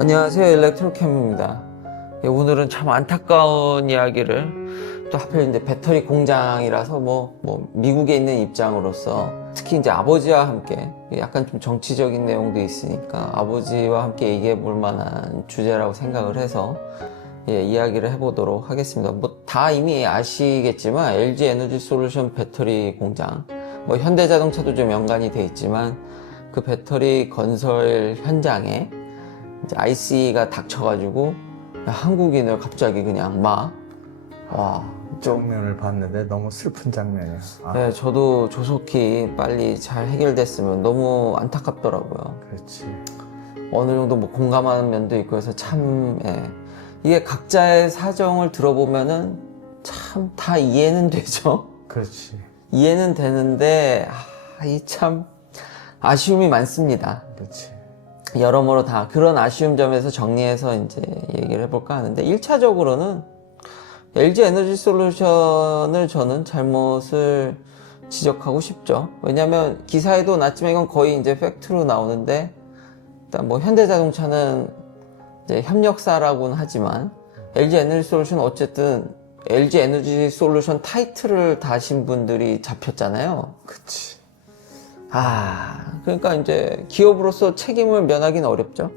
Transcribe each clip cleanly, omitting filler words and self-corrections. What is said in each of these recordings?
안녕하세요, 일렉트로캠입니다. 오늘은 참 안타까운 이야기를, 또 하필 이제 배터리 공장이라서 미국에 있는 입장으로서 특히 이제 아버지와 함께 약간 좀 정치적인 내용도 있으니까 아버지와 함께 얘기해 볼 만한 주제라고 생각을 해서 이야기를 해보도록 하겠습니다. 다 이미 아시겠지만 LG 에너지 솔루션 배터리 공장, 현대자동차도 좀 연관이 돼 있지만 그 배터리 건설 현장에 이제 ICE가 닥쳐가지고 한국인을 갑자기 그냥 장면을 봤는데 너무 슬픈 장면이야. 네, 저도 조속히 빨리 잘 해결됐으면 너무 안타깝더라고요. 그렇지. 어느 정도 공감하는 면도 있고 해서 이게 각자의 사정을 들어보면은 참 다 이해는 되죠. 그렇지. 이해는 되는데 이 참 아쉬움이 많습니다. 그렇지. 여러모로 다 그런 아쉬운 점에서 정리해서 이제 얘기를 해볼까 하는데, 1차적으로는 LG 에너지 솔루션을 저는 잘못을 지적하고 싶죠. 왜냐면 기사에도 났지만 이건 거의 이제 팩트로 나오는데, 일단 현대자동차는 이제 협력사라고는 하지만 LG 에너지 솔루션 어쨌든 LG 에너지 솔루션 타이틀을 다신 분들이 잡혔잖아요. 그치. 그러니까 이제 기업으로서 책임을 면하기는 어렵죠.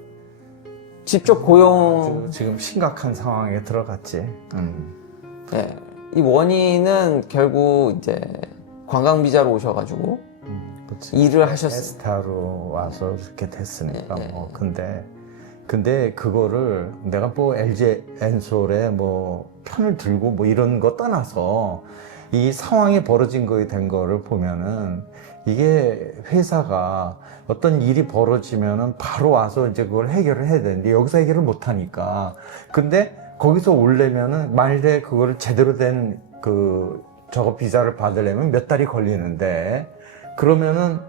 직접 고용. 지금 심각한 상황에 들어갔지. 네. 이 원인은 결국 이제 관광비자로 오셔가지고 그치. 일을 하셨어요. 에스타로 와서 이렇게 됐으니까. 네. 근데 그거를 내가 LG 엔솔에 편을 들고 이런 거 떠나서 이 상황이 벌어진 거에 된 거를 보면은, 이게 회사가 어떤 일이 벌어지면은 바로 와서 이제 그걸 해결을 해야 되는데 여기서 해결을 못 하니까. 근데 거기서 오려면은 만일에 그거를 제대로 된 저거 비자를 받으려면 몇 달이 걸리는데, 그러면은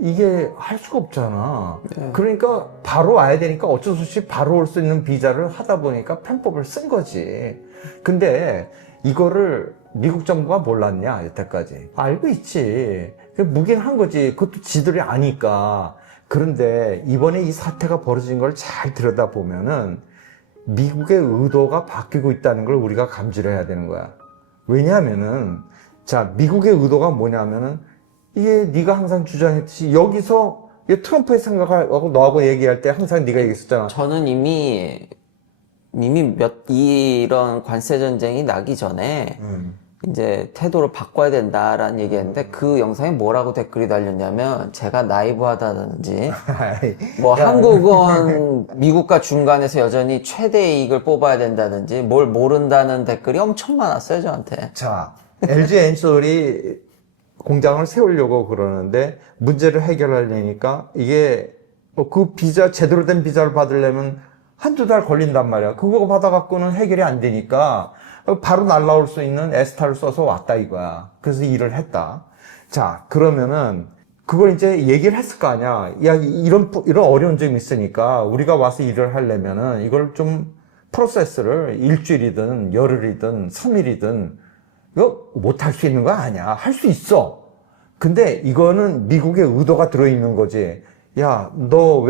이게 할 수가 없잖아. 네. 그러니까 바로 와야 되니까 어쩔 수 없이 바로 올 수 있는 비자를 하다 보니까 편법을 쓴 거지. 근데 이거를 미국 정부가 몰랐냐, 여태까지? 알고 있지. 묵인한 거지. 그것도 지들이 아니까. 그런데 이번에 이 사태가 벌어진 걸 잘 들여다보면은 미국의 의도가 바뀌고 있다는 걸 우리가 감지를 해야 되는 거야. 왜냐하면은, 미국의 의도가 뭐냐면은, 이게 네가 항상 주장했듯이 여기서 트럼프의 생각하고 너하고 얘기할 때 항상 네가 얘기했었잖아. 저는 이미 이런 관세 전쟁이 나기 전에 이제 태도를 바꿔야 된다라는 얘기했는데, 그 영상에 뭐라고 댓글이 달렸냐면, 제가 나이브하다든지 한국은 미국과 중간에서 여전히 최대 이익을 뽑아야 된다든지 뭘 모른다는 댓글이 엄청 많았어요, 저한테. LG 엔솔이 공장을 세우려고 그러는데 문제를 해결하려니까 이게 그 비자, 제대로 된 비자를 받으려면 한두 달 걸린단 말이야. 그거 받아갖고는 해결이 안 되니까 바로 날라올 수 있는 에스타를 써서 왔다 이거야. 그래서 일을 했다. 그러면은 그걸 이제 얘기를 했을 거 아니야. 야, 이런 어려운 점이 있으니까 우리가 와서 일을 하려면은 이걸 좀 프로세스를 일주일이든 열흘이든 3일이든 이거 못할 수 있는 거 아니야. 할 수 있어. 근데 이거는 미국의 의도가 들어있는 거지. 야, 너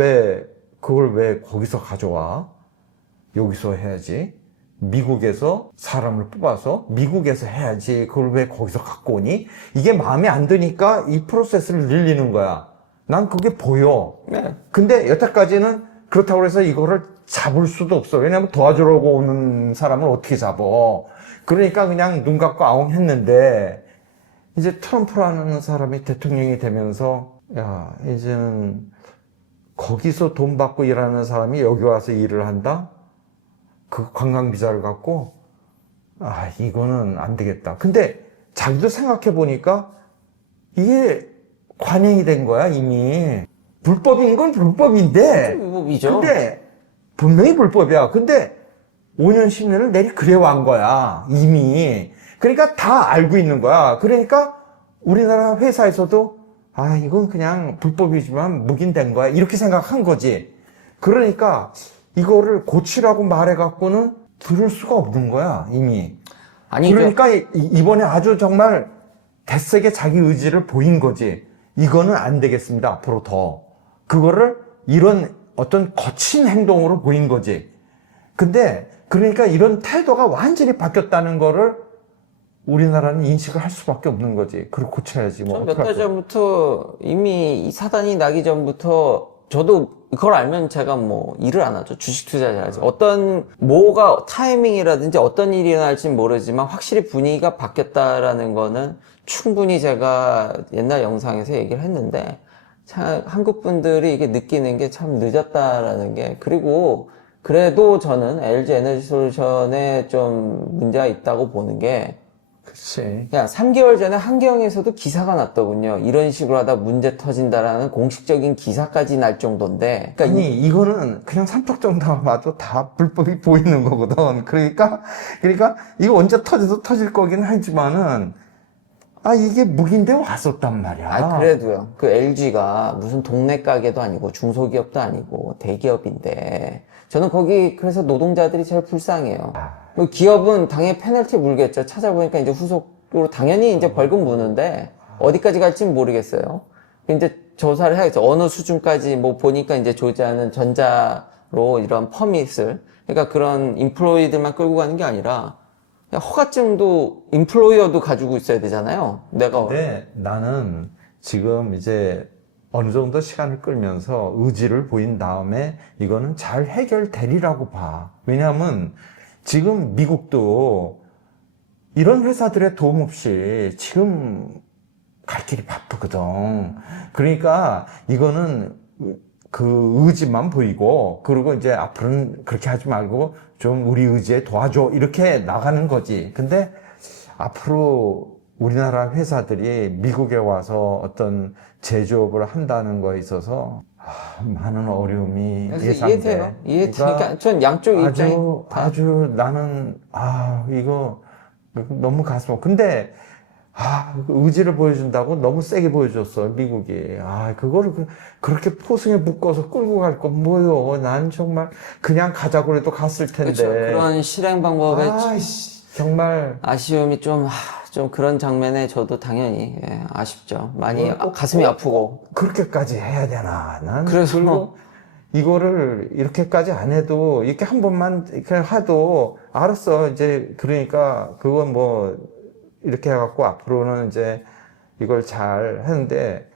그걸 왜 거기서 가져와? 여기서 해야지. 미국에서 사람을 뽑아서 미국에서 해야지. 그걸 왜 거기서 갖고 오니? 이게 마음에 안 드니까 이 프로세스를 늘리는 거야. 난 그게 보여. 네. 근데 여태까지는 그렇다고 해서 이거를 잡을 수도 없어. 왜냐면 도와주려고 오는 사람을 어떻게 잡어. 그러니까 그냥 눈 감고 아웅 했는데, 이제 트럼프라는 사람이 대통령이 되면서, 야, 이제는 거기서 돈 받고 일하는 사람이 여기 와서 일을 한다? 그 관광비자를 갖고? 이거는 안 되겠다. 근데 자기도 생각해 보니까 이게 관행이 된 거야, 이미. 불법인 건 불법인데. 불법이죠. 근데 분명히 불법이야. 근데 5년, 10년을 내리 그래왔는 거야, 이미. 그러니까 다 알고 있는 거야. 그러니까 우리나라 회사에서도 이건 그냥 불법이지만 묵인된 거야, 이렇게 생각한 거지. 그러니까 이거를 고치라고 말해갖고는 들을 수가 없는 거야, 이미. 그러니까 이번에 아주 정말 대세게 자기 의지를 보인 거지. 이거는 안 되겠습니다, 앞으로 더. 그거를 이런 어떤 거친 행동으로 보인 거지. 근데 그러니까 이런 태도가 완전히 바뀌었다는 거를 우리나라는 인식을 할 수밖에 없는 거지. 그걸 고쳐야지. 뭐 몇 달 어떡할 거야. 전부터 이미 이 사단이 나기 전부터 저도 그걸 알면 제가 뭐 일을 안 하죠. 주식 투자를 하죠. 어떤 뭐가 타이밍이라든지 어떤 일이 일어날지 모르지만 확실히 분위기가 바뀌었다라는 거는 충분히 제가 옛날 영상에서 얘기를 했는데 참 한국 분들이 이게 느끼는 게 참 늦었다라는 게 그리고 그래도 저는 LG 에너지 솔루션에 좀 문제가 있다고 보는 게 그치. 그냥 3개월 전에 한경에서도 기사가 났더군요. 이런 식으로 하다 문제 터진다라는 공식적인 기사까지 날 정도인데. 그러니까 아니, 이거는 그냥 삼척정당을 봐도 다 불법이 보이는 거거든. 그러니까 이거 언제 터져도 터질 거긴 하지만은, 이게 묵인데 왔었단 말이야. 그래도요. 그 LG가 무슨 동네 가게도 아니고 중소기업도 아니고 대기업인데 저는 거기 그래서 노동자들이 제일 불쌍해요. 기업은 당연히 페널티 물겠죠. 찾아보니까 이제 후속으로 당연히 이제 벌금 무는데 어디까지 갈지는 모르겠어요. 이제 조사를 해야겠죠. 어느 수준까지 뭐 보니까 이제 조지아는 전자로 이런 퍼밋을 그러니까 그런 인플로이들만 끌고 가는 게 아니라 허가증도 인플로이어도 가지고 있어야 되잖아요. 내가 근데 나는 지금 이제 어느 정도 시간을 끌면서 의지를 보인 다음에 이거는 잘 해결되리라고 봐. 왜냐하면 지금 미국도 이런 회사들의 도움 없이 지금 갈 길이 바쁘거든. 그러니까 이거는 그 의지만 보이고, 그리고 이제 앞으로는 그렇게 하지 말고 좀 우리 의지에 도와줘. 이렇게 나가는 거지. 근데 앞으로 우리나라 회사들이 미국에 와서 어떤 제조업을 한다는 거에 있어서 많은 어려움이 그래서 예상돼. 이해되니까 전 양쪽 입장이 아주 나는 이거 너무 가슴 아파. 근데 의지를 보여준다고 너무 세게 보여줬어 미국이. 그거를 그렇게 포승에 묶어서 끌고 갈 건 뭐요? 난 정말 그냥 가자고 해도 갔을 텐데. 그렇죠. 그런 실행 방법에 정말 아쉬움이 좀 그런 장면에 저도 당연히 아쉽죠. 많이 가슴이 아프고. 그렇게까지 해야 되나? 난 그래서 그리고 이거를 이렇게까지 안 해도 이렇게 한 번만 그냥 해도 알았어. 이제 그러니까 그건 뭐 이렇게 해갖고 앞으로는 이제 이걸 잘 하는데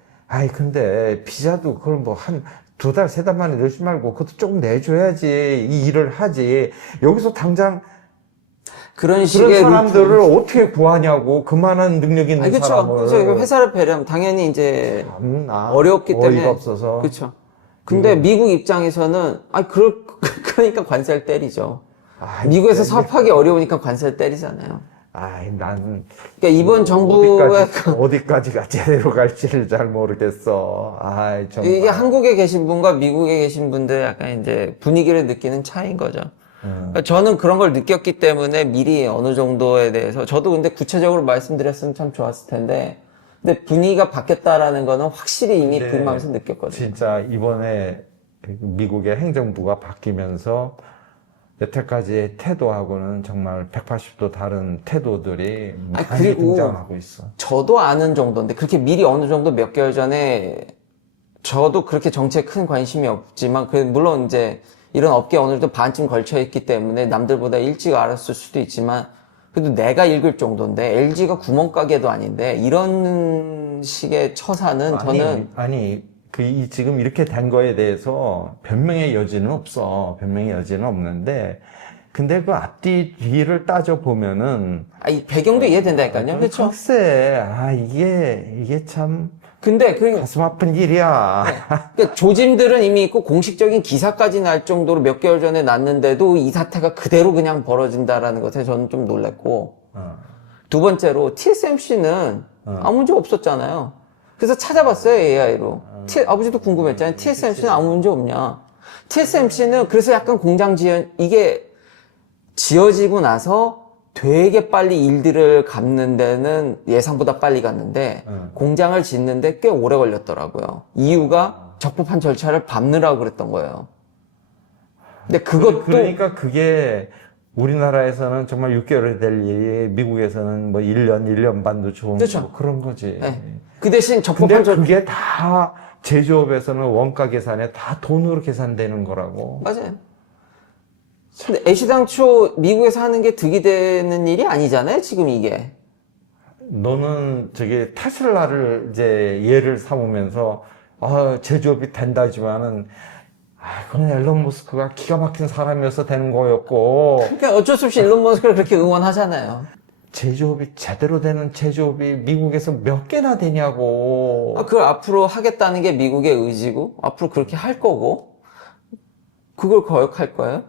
근데 비자도 그걸 뭐 한 2달, 3달 만에 내지 말고 그것도 조금 내줘야지 이 일을 하지. 여기서 당장 그런 식의 사람들을 어떻게 구하냐고. 그만한 능력 있는 그렇죠. 사람을. 그래서 회사를 배려하면 당연히 이제 어려웠기 어이가 때문에 없어서. 그렇죠. 근데 미국 입장에서는 그러니까 관세를 때리죠. 미국에서 사업하기 어려우니까 관세를 때리잖아요. 나는 그러니까 이번 정부의 어디까지가 제대로 갈지를 잘 모르겠어. 정말. 이게 한국에 계신 분과 미국에 계신 분들 약간 이제 분위기를 느끼는 차이인 거죠. 그러니까 저는 그런 걸 느꼈기 때문에 미리 어느 정도에 대해서 저도 근데 구체적으로 말씀드렸으면 참 좋았을 텐데 근데 분위기가 바뀌었다라는 거는 확실히 이미 근무하면서 느꼈거든요. 진짜 이번에 미국의 행정부가 바뀌면서 여태까지의 태도하고는 정말 180도 다른 태도들이 많이 그리고 등장하고 있어. 저도 아는 정도인데 그렇게 미리 어느 정도 몇 개월 전에 저도 그렇게 정치에 큰 관심이 없지만 물론 이제 이런 업계에 어느 정도 반쯤 걸쳐 있기 때문에 남들보다 일찍 알았을 수도 있지만 그래도 내가 읽을 정도인데 LG가 구멍가게도 아닌데 이런 식의 처사는 저는 지금 이렇게 된 거에 대해서 변명의 여지는 없어. 변명의 여지는 없는데 근데 그 앞뒤 뒤를 따져 보면은 이 배경도 이해된다니까요. 그렇죠? 글쎄, 이게 참 근데 가슴 아픈 일이야. 그러니까 조짐들은 이미 있고 공식적인 기사까지 날 정도로 몇 개월 전에 났는데도 이 사태가 그대로 그냥 벌어진다라는 것에 저는 좀 놀랐고 두 번째로 TSMC는 아무 문제 없었잖아요. 그래서 찾아봤어요 AI로. 아버지도 궁금했잖아요. TSMC는 아무 문제 없냐. TSMC는 그래서 약간 공장 이게 지어지고 나서 되게 빨리 일들을 갚는 데는 예상보다 빨리 갔는데 공장을 짓는데 꽤 오래 걸렸더라고요. 이유가 적법한 절차를 밟느라고 그랬던 거예요. 근데 그것도 그러니까 그게 우리나라에서는 정말 6개월이 될 일이 미국에서는 뭐 1년 반도 좋은 그렇죠. 그런 거지. 그 대신 적법한 근데 그게 다 제조업에서는 원가 계산에 다 돈으로 계산되는 거라고. 맞아요. 근데 애시당초 미국에서 하는 게 득이 되는 일이 아니잖아요, 지금 이게. 너는 저기 테슬라를 이제 예를 삼으면서 제조업이 된다지만은 그건 앨런 머스크가 기가 막힌 사람이어서 되는 거였고 그러니까 어쩔 수 없이 일론 머스크를 그렇게 응원하잖아요. 제조업이 제대로 되는 제조업이 미국에서 몇 개나 되냐고. 그걸 앞으로 하겠다는 게 미국의 의지고, 앞으로 그렇게 할 거고, 그걸 거역할 거예요?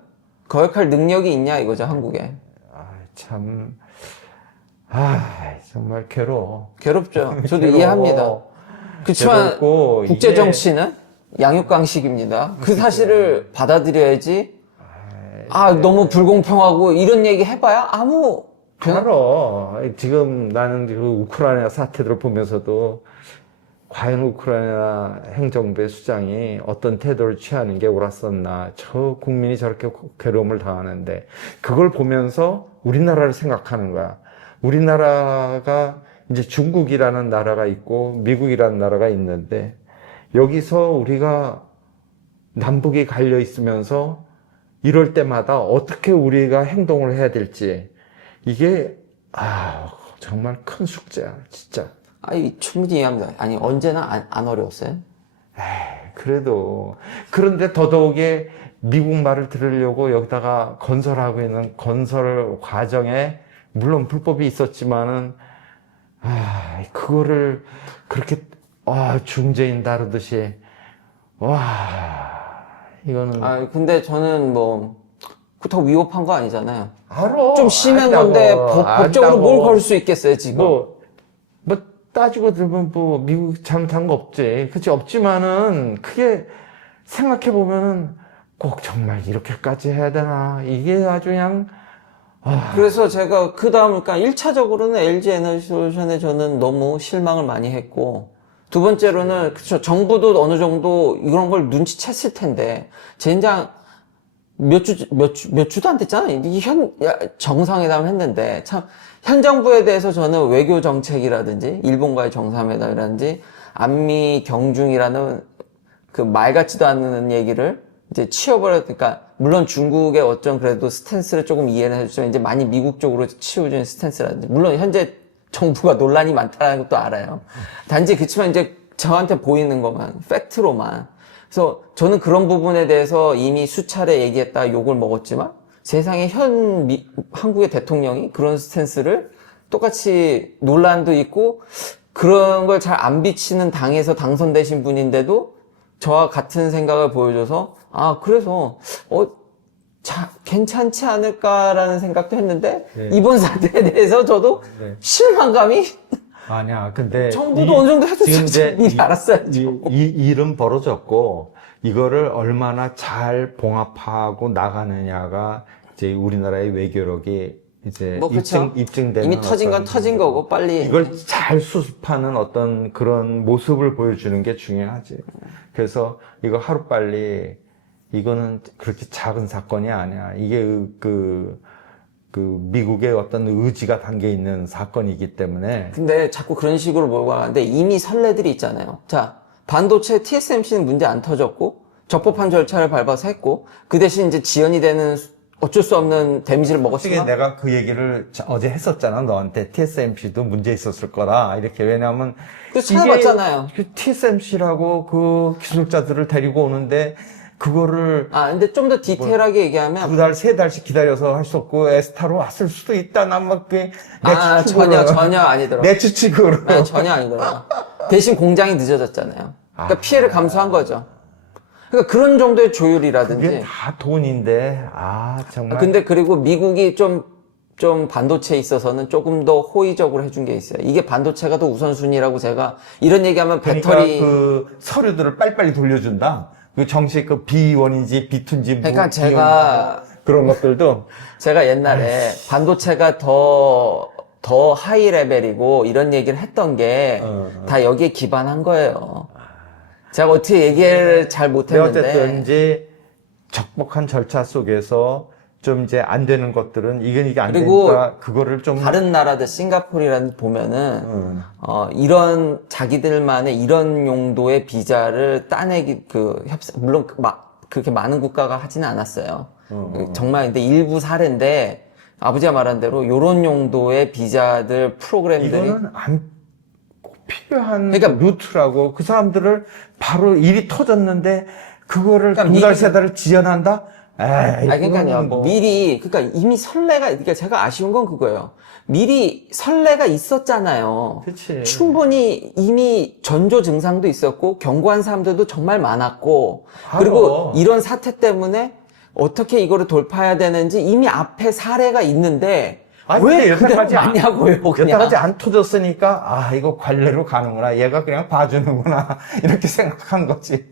거역할 능력이 있냐 이거죠, 한국에. 참, 정말 괴로워. 괴롭죠. 저도 괴로워. 이해합니다. 그렇지만 괴롭고 국제 정치는 양육강식입니다. 그 사실을 받아들여야지. 너무 불공평하고 이런 얘기 해봐야 아무 알아. 지금 나는 그 우크라이나 사태들을 보면서도 과연 우크라이나 행정부의 수장이 어떤 태도를 취하는 게 옳았었나. 저 국민이 저렇게 괴로움을 당하는데 그걸 보면서 우리나라를 생각하는 거야. 우리나라가 이제 중국이라는 나라가 있고 미국이라는 나라가 있는데 여기서 우리가 남북이 갈려 있으면서 이럴 때마다 어떻게 우리가 행동을 해야 될지 이게 정말 큰 숙제야 진짜. 충분히 이해합니다. 언제나 안 어려웠어요? 그래도 그런데 더더욱이 미국 말을 들으려고 여기다가 건설하고 있는 건설 과정에 물론 불법이 있었지만은 그거를 그렇게 중재인 다루듯이 이거는 근데 저는 그렇다고 위법한 거 아니잖아요. 알아. 좀 심한 안다고. 건데 법적으로 뭘 안다고. 걸 수 있겠어요, 지금? 뭐 따지고 들면 미국 잘못한 거 없지. 그치 없지만은 그게 생각해 보면은 꼭 정말 이렇게까지 해야 되나? 이게 아주 그냥 그래서 제가 그러니까 1차적으로는 LG 에너지솔루션에 저는 너무 실망을 많이 했고, 두 번째로는, 그쵸, 정부도 어느 정도 이런 걸 눈치챘을 텐데, 젠장, 몇 주도 안 됐잖아요. 정상회담을 했는데, 현 정부에 대해서 저는 외교 정책이라든지, 일본과의 정상회담이라든지, 안미 경중이라는 그 말 같지도 않는 얘기를 이제 치워버렸으니까, 물론 중국의 어쩐 그래도 스탠스를 조금 이해는 해주지만, 이제 많이 미국 쪽으로 치워주는 스탠스라든지, 물론 현재 정부가 논란이 많다는 것도 알아요. 단지 그치만 이제 저한테 보이는 것만, 팩트로만. 그래서 저는 그런 부분에 대해서 이미 수차례 얘기했다 욕을 먹었지만, 세상에 한국의 대통령이 그런 스탠스를 똑같이 논란도 있고, 그런 걸 잘 안 비치는 당에서 당선되신 분인데도 저와 같은 생각을 보여줘서, 그래서, 괜찮지 않을까라는 생각도 했는데, 네. 이번 사태에 대해서 저도 실망감이, 아니야. 근데 정부도 어느 정도 해도 지금 이제 미리 알았어야죠. 이 일은 벌어졌고 이거를 얼마나 잘 봉합하고 나가느냐가 이제 우리나라의 외교력이 이제 그쵸. 입증되는 이미 터진 건 터진 거고, 빨리. 이걸 잘 수습하는 어떤 그런 모습을 보여주는 게 중요하지. 그래서 이거 하루빨리 이거는 그렇게 작은 사건이 아니야. 이게 그 미국의 어떤 의지가 담겨 있는 사건이기 때문에. 근데 자꾸 그런 식으로 몰고 가는데 이미 선례들이 있잖아요. 자, 반도체 TSMC는 문제 안 터졌고, 적법한 절차를 밟아서 했고, 그 대신 이제 지연이 되는 어쩔 수 없는 데미지를 솔직히 먹었지만, 내가 그 얘기를 어제 했었잖아, 너한테. TSMC도 문제 있었을 거다. 이렇게. 왜냐하면. 그래서 찾아봤잖아요. TSMC라고 그 기술자들을 데리고 오는데, 그거를 근데 좀 더 디테일하게 얘기하면, 2달, 3달씩 기다려서 할 수 없고, 에스타로 왔을 수도 있다. 난 막, 내 전혀 아니더라고요. 내 추측으로. 전혀 아니더라고요. 대신 공장이 늦어졌잖아요. 그러니까 피해를 감수한 거죠. 그러니까 그런 정도의 조율이라든지. 그게 다 돈인데, 정말. 근데 그리고 미국이 좀 반도체에 있어서는 조금 더 호의적으로 해준 게 있어요. 이게 반도체가 더 우선순위라고 제가 이런 얘기하면 배터리. 그러니까 그 서류들을 빨리빨리 돌려준다. 그 정식 그 B1인지 B2인지 그러니까 제가 그런 것들도 옛날에 반도체가 더 하이 레벨이고 이런 얘기를 했던 게 다 여기에 기반한 거예요. 제가 어떻게 얘기를 잘 못했는데. 어쨌든 이제 적법한 절차 속에서 좀 이제 안 되는 것들은 이게 안 그리고 되니까 그거를 좀 다른 나라들 싱가포르라는 보면은 이런 자기들만의 이런 용도의 비자를 따내기 물론 막 그렇게 많은 국가가 하지는 않았어요. 정말 근데 일부 사례인데 아버지가 말한 대로 이런 용도의 비자들 프로그램들이 이거는 안 꼭 필요한 그러니까 루트라고 그 사람들을 바로 일이 터졌는데 그거를 그러니까 두 달 세 달을 지연한다? 에이, 그러니까요. 그거는 뭐 그러니까 이미 선례가, 그러니까 제가 아쉬운 건 그거예요. 미리 선례가 있었잖아요. 그치. 충분히 이미 전조 증상도 있었고, 경고한 사람들도 정말 많았고, 알아. 그리고 이런 사태 때문에 어떻게 이거를 돌파해야 되는지 이미 앞에 사례가 있는데, 아니, 왜 근데 그대로 여태까지 맞냐고요, 그냥. 여태까지 안 터졌으니까 아 이거 관례로 가는구나 얘가 그냥 봐주는구나 이렇게 생각한 거지.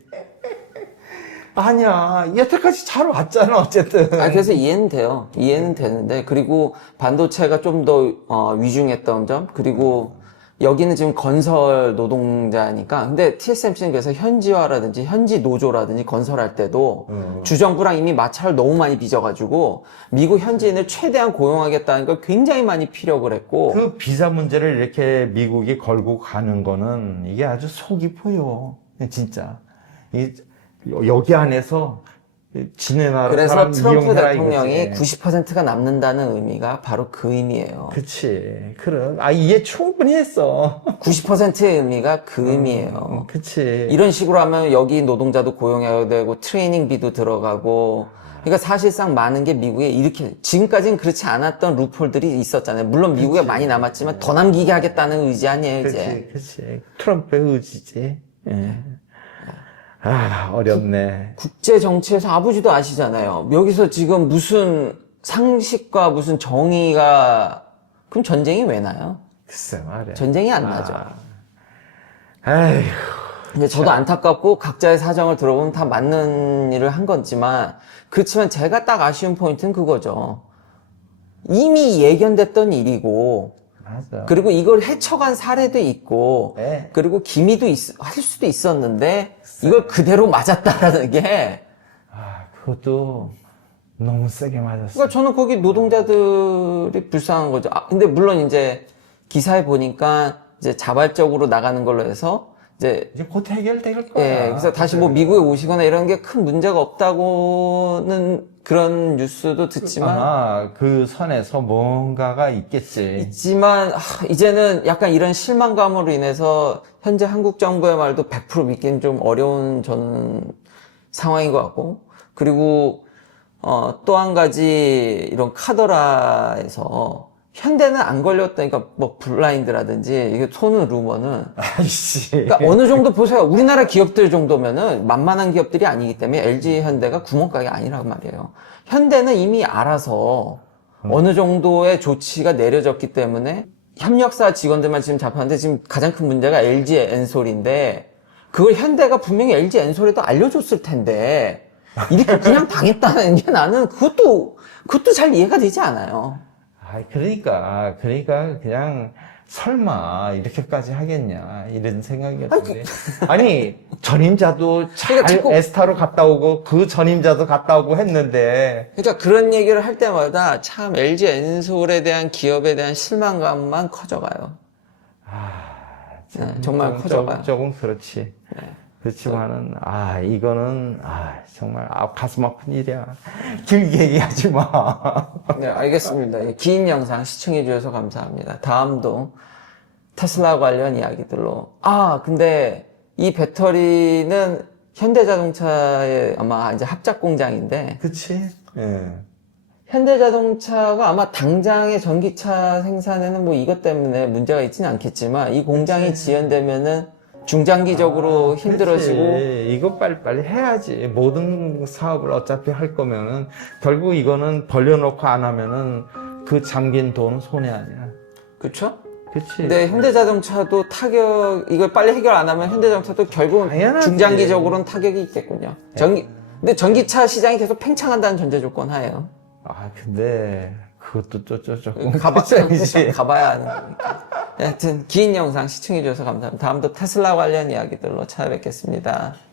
아니야 여태까지 잘 왔잖아 어쨌든. 그래서 이해는 돼요. 이해는 되는데, 그리고 반도체가 좀 더 위중했던 점, 그리고 여기는 지금 건설 노동자니까, 근데 TSMC는 그래서 현지화라든지 현지 노조라든지 건설할 때도 주정부랑 이미 마찰을 너무 많이 빚어가지고 미국 현지인을 최대한 고용하겠다는 걸 굉장히 많이 피력을 했고, 그 비자 문제를 이렇게 미국이 걸고 가는 거는 이게 아주 속이 보여 진짜. 여기 안에서 지네 나라 그래서 사람 트럼프 이용해라 대통령이 이거지. 90%가 남는다는 의미가 바로 그 의미예요. 그치. 그럼 이해 충분히 했어. 90%의 의미가 그 의미예요. 그치. 이런 식으로 하면 여기 노동자도 고용해야 되고 트레이닝비도 들어가고, 그러니까 사실상 많은 게 미국에 이렇게 지금까지는 그렇지 않았던 루폴들이 있었잖아요. 물론 미국에 많이 남았지만 더 남기게 하겠다는 의지 아니에요 이제. 그치. 트럼프의 의지지. 예. 어렵네. 국제 정치에서 아버지도 아시잖아요. 여기서 지금 무슨 상식과 무슨 정의가, 그럼 전쟁이 왜 나요? 글쎄 말이야. 전쟁이 안 나죠. 아휴. 근데 저도 안타깝고 각자의 사정을 들어보면 다 맞는 일을 한 거지만, 그렇지만 제가 딱 아쉬운 포인트는 그거죠. 이미 예견됐던 일이고, 맞아. 그리고 이걸 헤쳐간 사례도 있고, 네. 그리고 기미도 할 수도 있었는데, 이걸 그대로 맞았다라는 게, 그것도 너무 세게 맞았어. 그러니까 저는 거기 노동자들이 불쌍한 거죠. 근데 물론 이제 기사에 보니까 이제 자발적으로 나가는 걸로 해서 이제 곧 해결될 거야. 그래서 다시 뭐 미국에 오시거나 이런 게 큰 문제가 없다고는 그런 뉴스도 듣지만 그 선에서 뭔가가 있겠지. 이제는 약간 이런 실망감으로 인해서 현재 한국 정부의 말도 100% 믿기는 좀 어려운 저는 상황인 것 같고, 그리고 또 한 가지 이런 카더라에서 현대는 안 걸렸다니까 뭐 블라인드라든지 이게 토는 루머는 아이씨. 그러니까 어느 정도 보세요. 우리나라 기업들 정도면은 만만한 기업들이 아니기 때문에 LG 현대가 구멍가게 아니란 말이에요. 현대는 이미 알아서 어느 정도의 조치가 내려졌기 때문에 협력사 직원들만 지금 잡혔는데 지금 가장 큰 문제가 LG 엔솔인데 그걸 현대가 분명히 LG 엔솔에도 알려줬을 텐데 이렇게 그냥 당했다는 게 나는 그것도 잘 이해가 되지 않아요. 그러니까 그냥 설마 이렇게까지 하겠냐 이런 생각이었는데 아니 전임자도 잘 그러니까 자꾸- 에스타로 갔다 오고 그 전임자도 갔다 오고 했는데 그러니까 그런 얘기를 할 때마다 참 LG 엔솔에 대한 기업에 대한 실망감만 커져가요. 정말 커져가요. 조금 그렇지. 그렇지만은 이거는 정말 가슴 아픈 일이야. 길게 얘기하지 마. 네, 알겠습니다. 긴 영상 시청해주셔서 감사합니다. 다음도 테슬라 관련 이야기들로. 근데 이 배터리는 현대자동차의 아마 이제 합작 공장인데, 그치? 예. 현대자동차가 아마 당장의 전기차 생산에는 뭐 이것 때문에 문제가 있지는 않겠지만, 이 공장이 지연되면은 중장기적으로 힘들어지고, 그치. 이거 빨리빨리 해야지. 모든 사업을 어차피 할 거면은 결국 이거는 벌려놓고 안 하면은 그 잠긴 돈 손해 아니야. 그쵸? 그치? 근데 현대자동차도 이걸 빨리 해결 안 하면 현대자동차도 결국은 당연하지. 중장기적으로는 타격이 있겠군요. 근데 전기차 시장이 계속 팽창한다는 전제 조건 하에요. 근데 그것도 조금 가봐야 하는 거니까. 하여튼 긴 영상 시청해주셔서 감사합니다. 다음도 테슬라 관련 이야기들로 찾아뵙겠습니다.